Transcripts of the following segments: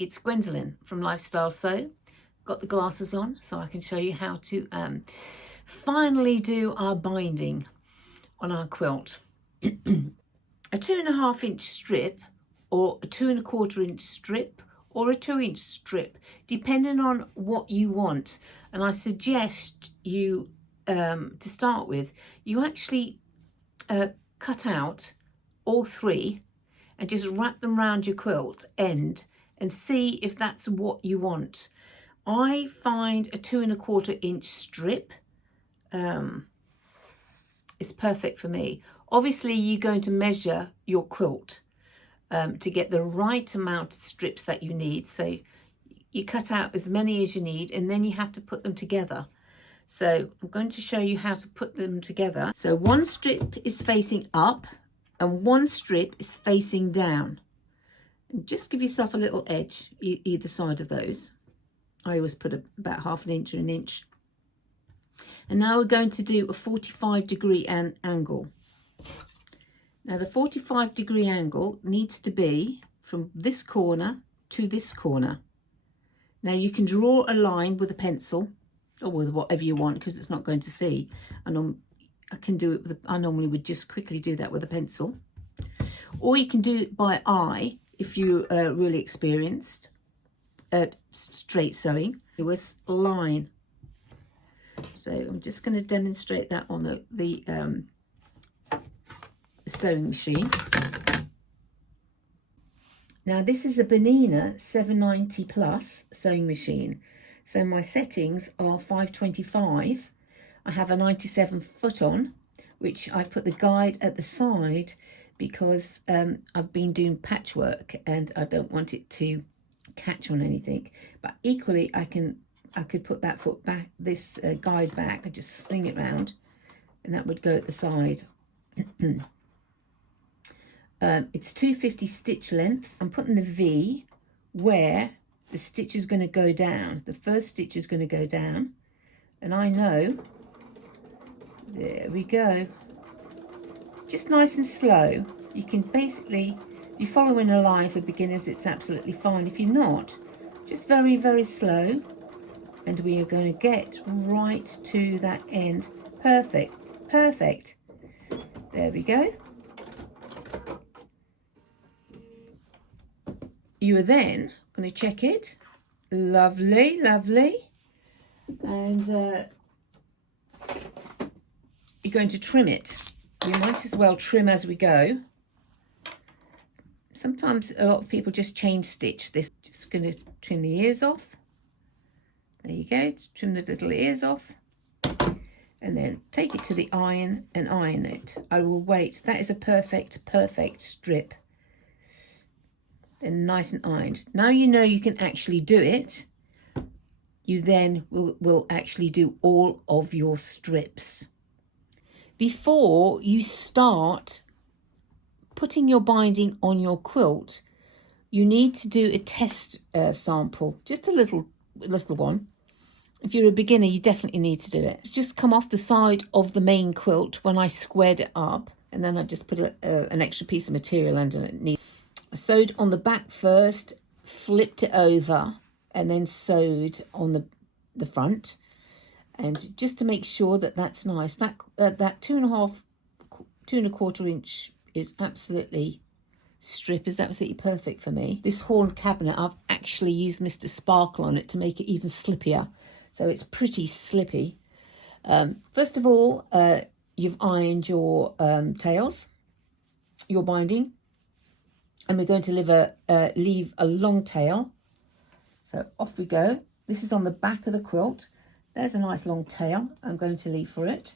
it's Gwendolyn from Lifestyle Sew. Got the glasses on so I can show you how to finally do our binding on our quilt. A 2.5 inch strip, or a 2.25 inch strip, or a 2-inch strip, depending on what you want. And I suggest you, to start with, you actually cut out all 3 and just wrap them around your quilt end and see if that's what you want. I find a 2.25 inch strip is perfect for me. Obviously, you're going to measure your quilt to get the right amount of strips that you need. So you cut out as many as you need, and then you have to put them together. So I'm going to show you how to put them together. So one strip is facing up and one strip is facing down. And just give yourself a little edge either side of those. I always put about 1/2 inch or 1 inch. And now we're going to do a 45-degree angle. Now the 45-degree angle needs to be from this corner to this corner. Now you can draw a line with a pencil or with whatever you want, because it's not going to see. I can do it with I normally would just quickly do that with a pencil. Or you can do it by eye if you're really experienced at straight sewing. It was line. So I'm just going to demonstrate that on the sewing machine. Now this is a Bernina 790 plus sewing machine. So my settings are 525. I have a 97 foot on, which I put the guide at the side because I've been doing patchwork and I don't want it to catch on anything. But equally, I could put that foot back, this guide back, and just sling it round, and that would go at the side. It's 250 stitch length. I'm putting the V where the stitch is going to go down. The first stitch is going to go down, and I know, there we go. Just nice and slow. You can basically, if you're following a line for beginners, it's absolutely fine. If you're not, just very, very slow. And we are going to get right to that end. Perfect, perfect. There we go. You are then going to check it. Lovely, lovely. And you're going to trim it. You might as well trim as we go. Sometimes a lot of people just chain stitch this. Just going to trim the ears off. There you go, trim the little ears off. And then take it to the iron and iron it. I will wait. That is a perfect, perfect strip. Then nice and ironed. Now you know you can actually do it. You then will actually do all of your strips. Before you start putting your binding on your quilt, you need to do a test sample, just a little one. If you're a beginner, you definitely need to do it. Just come off the side of the main quilt when I squared it up, and then I just put an extra piece of material underneath. I sewed on the back first, flipped it over, and then sewed on the front. And just to make sure that that's nice, that 2.25 inch is absolutely, strip is absolutely perfect for me. This horn cabinet, I've actually used Mr. Sparkle on it to make it even slippier. So it's pretty slippy. First of all, you've ironed your tails, your binding. And we're going to leave a long tail. So off we go. This is on the back of the quilt. There's a nice long tail I'm going to leave for it.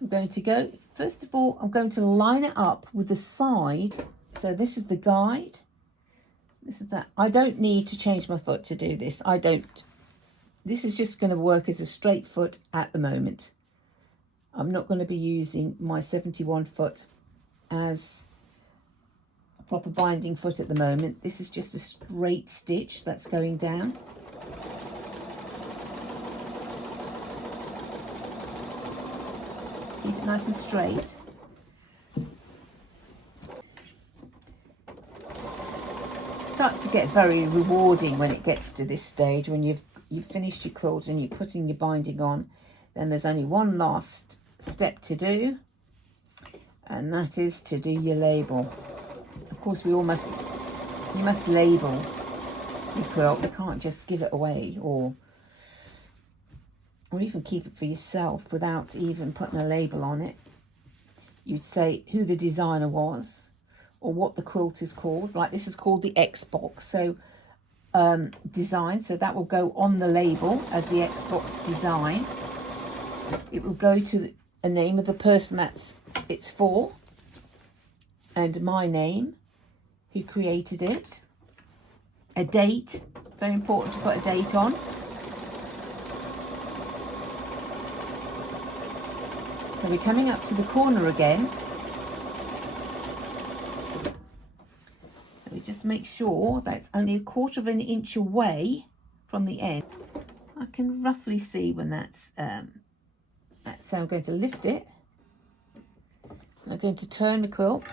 I'm going to go, first of all, I'm going to line it up with the side. So this is the guide. This is that. I don't need to change my foot to do this. I don't. This is just going to work as a straight foot at the moment. I'm not going to be using my 71 foot as a proper binding foot at the moment. This is just a straight stitch that's going down. Keep it nice and straight. starts to get very rewarding when it gets to this stage, when you've finished your quilt and you're putting your binding on. Then there's only one last step to do, and that is to do your label. Of course, you must label your quilt. You can't just give it away or even keep it for yourself without even putting a label on it. You'd say who the designer was or what the quilt is called. Like this is called the Xbox, so design, so that will go on the label as the Xbox design. It will go to a name of the person that's it's for, and my name, who created it, a date, very important to put a date on. So we're coming up to the corner again. So we just make sure that's only a quarter of an inch away from the end. I can roughly see when that's so I'm going to lift it. I'm going to turn the quilt.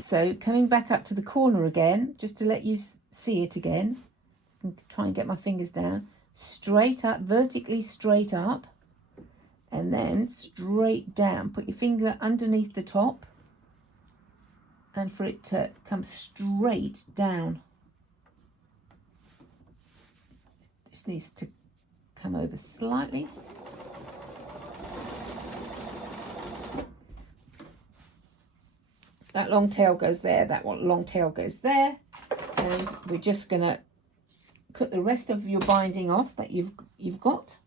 So coming back up to the corner again, just to let you see it again, and try and get my fingers down, straight up, vertically straight up, and then straight down. Put your finger underneath the top, and for it to come straight down. This needs to come over slightly. That long tail goes there, that one long tail goes there, and we're just going to cut the rest of your binding off that you've got.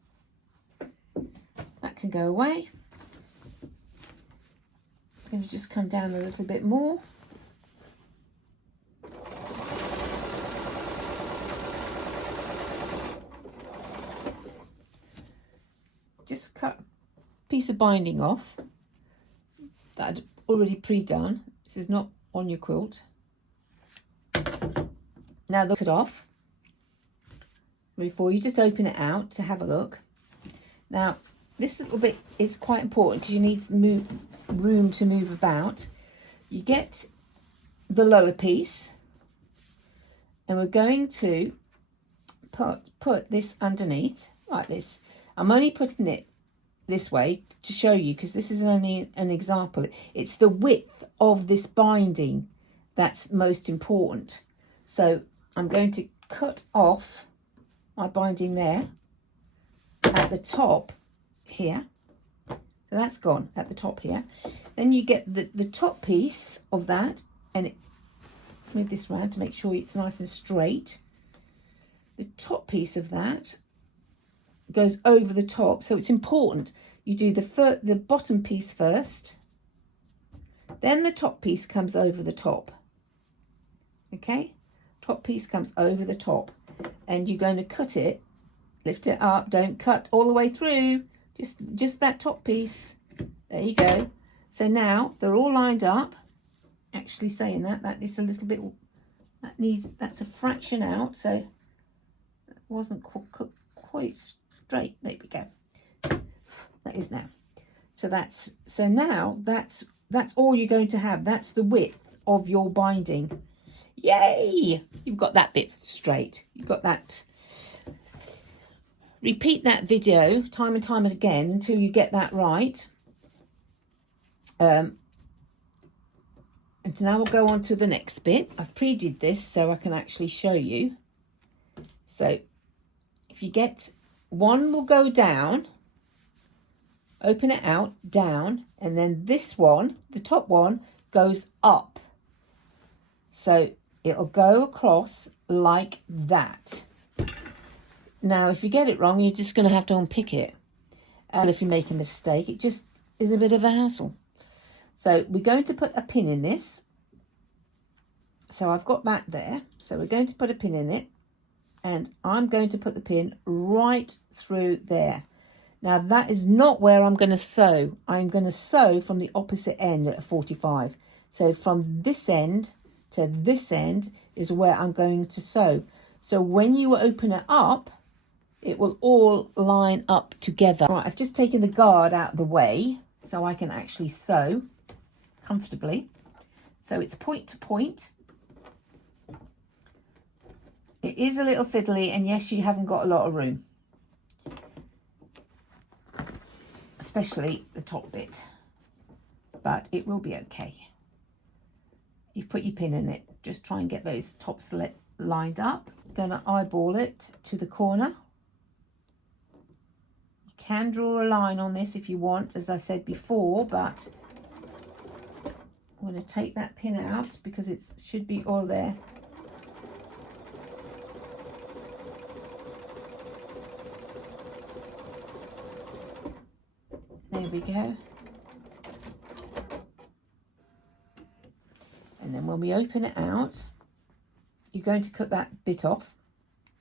That can go away. I'm going to just come down a little bit more. Just cut a piece of binding off that I'd already pre-done. This is not on your quilt. Now look it off. Before you just open it out to have a look. Now this little bit is quite important because you need room to move about. You get the lower piece, and we're going to put this underneath like this. I'm only putting it this way to show you because this is only an example. It's the width of this binding that's most important. So I'm going to cut off my binding there at the top here. So that's gone at the top here. Then you get the top piece of that, and move this round to make sure it's nice and straight. The top piece of that goes over the top, so it's important you do the bottom piece first, then the top piece comes over the top. Okay, top piece comes over the top, and you're going to cut it, lift it up, don't cut all the way through, just that top piece. There you go. So now they're all lined up. Actually saying that is a little bit, that's a fraction out, so it wasn't quite straight. There we go. That is now. So now that's all you're going to have. That's the width of your binding. Yay! You've got that bit straight. You've got that. Repeat that video time and time again until you get that right. And now we'll go on to the next bit. I've pre-did this so I can actually show you. So if you get one will go down, open it out, down, and then this one, the top one, goes up. So it'll go across like that. Now, if you get it wrong, you're just going to have to unpick it. And if you make a mistake, it just is a bit of a hassle. So we're going to put a pin in this. So I've got that there. So we're going to put a pin in it. And I'm going to put the pin right through there. Now that is not where I'm going to sew. I'm going to sew from the opposite end at 45. So from this end to this end is where I'm going to sew. So when you open it up, it will all line up together. Right, I've just taken the guard out of the way so I can actually sew comfortably. So it's point to point. It is a little fiddly, and yes, you haven't got a lot of room, especially the top bit, but it will be okay. You've put your pin in it. Just try and get those tops lined up. Gonna eyeball it to the corner. You can draw a line on this if you want, as I said before, but I'm going to take that pin out because it should be all there. There we go. And then when we open it out, you're going to cut that bit off.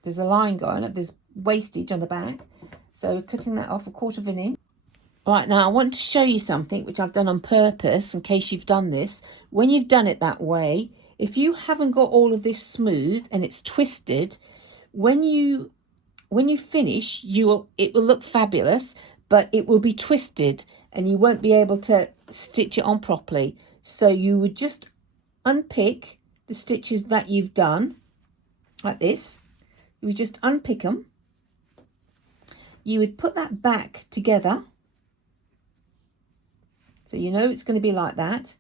There's a line going up, there's wastage on the back. So cutting that off 1/4 of an inch. Right, now I want to show you something which I've done on purpose in case you've done this. When you've done it that way, if you haven't got all of this smooth and it's twisted, when you finish, it will look fabulous, but it will be twisted and you won't be able to stitch it on properly. So you would just unpick the stitches that you've done like this. You would just unpick them. You would put that back together. So you know it's going to be like that.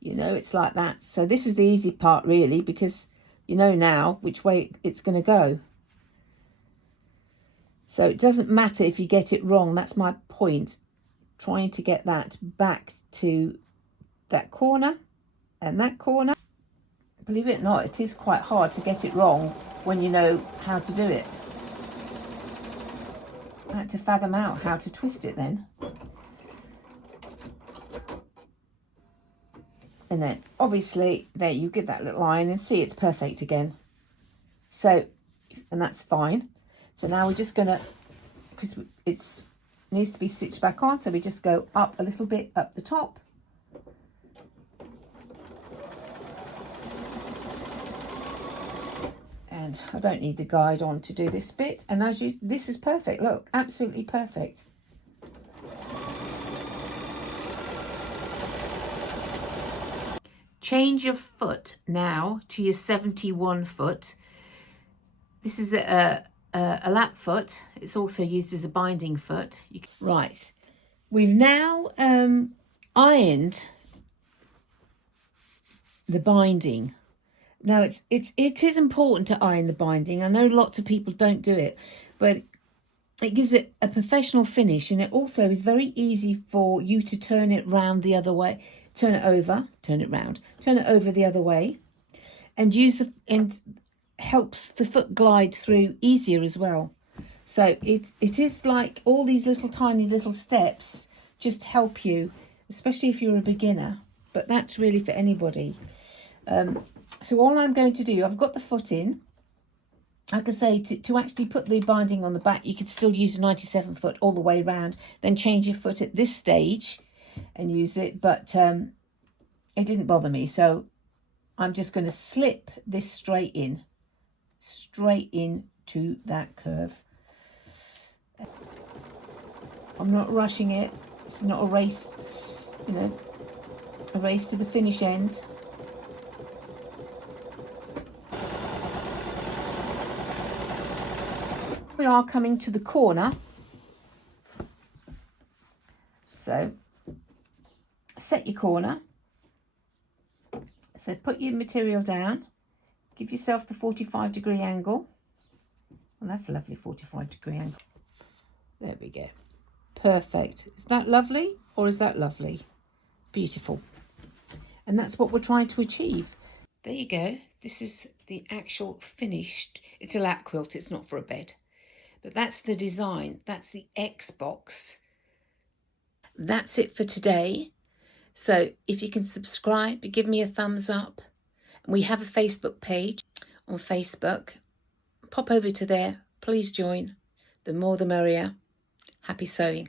You know it's like that. So this is the easy part really, because you know now which way it's going to go. So it doesn't matter if you get it wrong. That's my point. Trying to get that back to that corner and that corner. Believe it or not, it is quite hard to get it wrong when you know how to do it. I had to fathom out how to twist it then. And then obviously there you get that little line and see it's perfect again. So, and that's fine. So now we're just gonna, because it needs to be stitched back on, so we just go up a little bit up the top. And I don't need the guide on to do this bit. And this is perfect, look, absolutely perfect. Change your foot now to your 71 foot. This is a lap foot. It's also used as a binding foot. Right, we've now ironed the binding. Now it is important to iron the binding. I know lots of people don't do it, but it gives it a professional finish, and it also is very easy for you to turn it round the other way. Turn it over, turn it round, turn it over the other way, and helps the foot glide through easier as well. So it is like all these little tiny little steps just help you, especially if you're a beginner, but that's really for anybody. So all I'm going to do, I've got the foot in. Like I say, to actually put the binding on the back, you could still use a 97 foot all the way around, then change your foot at this stage and use it, but it didn't bother me. So I'm just going to slip this straight in to that curve. I'm not rushing it. It's not a race, you know, a race to the finish end. We are coming to the corner. So set your corner. So put your material down. Give yourself the 45-degree angle. And that's a lovely 45-degree angle. There we go. Perfect. Is that lovely or is that lovely? Beautiful. And that's what we're trying to achieve. There you go. This is the actual finished. It's a lap quilt. It's not for a bed. But that's the design. That's the X box. That's it for today. So if you can subscribe, give me a thumbs up. We have a Facebook page on Facebook. Pop over to there. Please join. The more the merrier. Happy sewing.